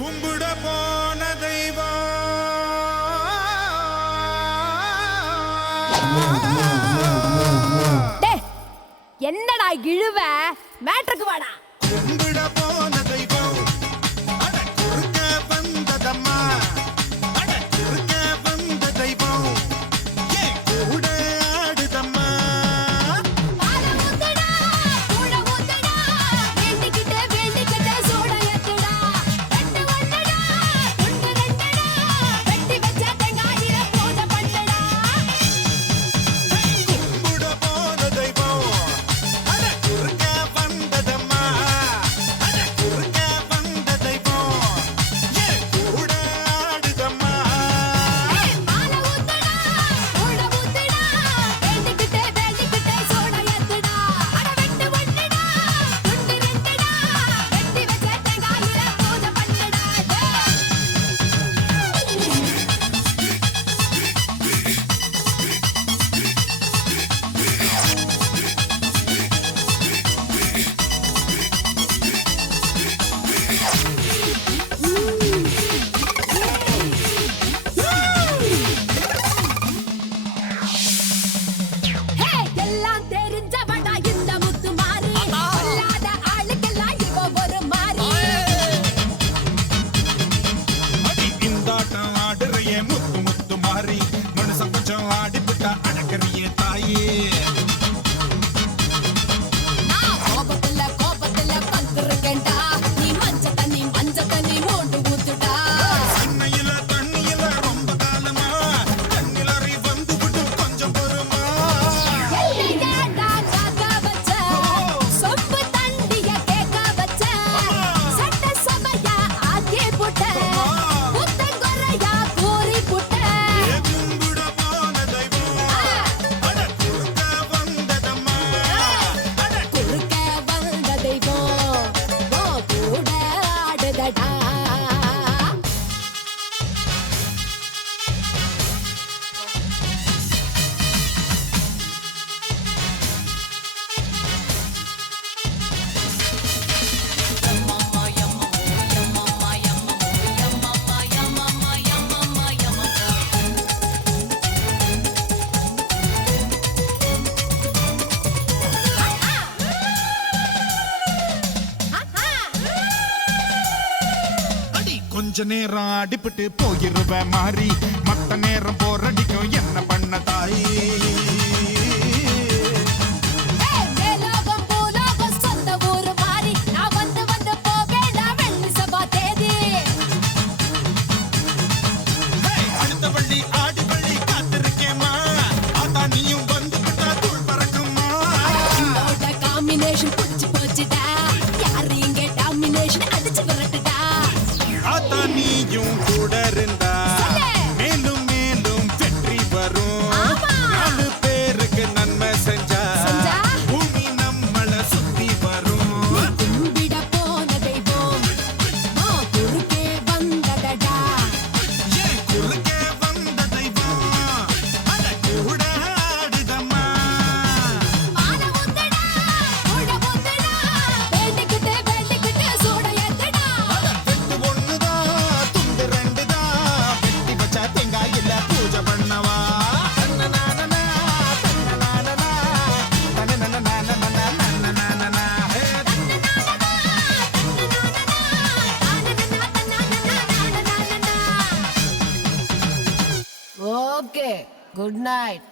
கும்பிட போன தெய்வம் என்னடா இழுவ மேட்ருக்கு வாடா. கும்பிட போன தெய்வம் அட குறுக்க வந்ததம்மா அட குறுக்க வந்த தெய்வம் ஏன் கூட ஆடுதம்மா. கொஞ்ச நேரம் அடிபட்டு போயிருவேன் மாறி மத்த நேரம் போரடிக்கும் என்ன பண்ண தாயி. நீயும் கூட இருந்தா மேலும் மேலும் வெற்றி வரும். 4 பேருக்கு நன்மை செஞ்சா பூமி நம்மள சுத்தி வரும். கும்பிட போன தெய்வம் குறுக்கே வந்ததடா. ஏன் குறுக்கே வந்த தெய்வம் அட கூட ஆடுதம்மா. Okay, good night.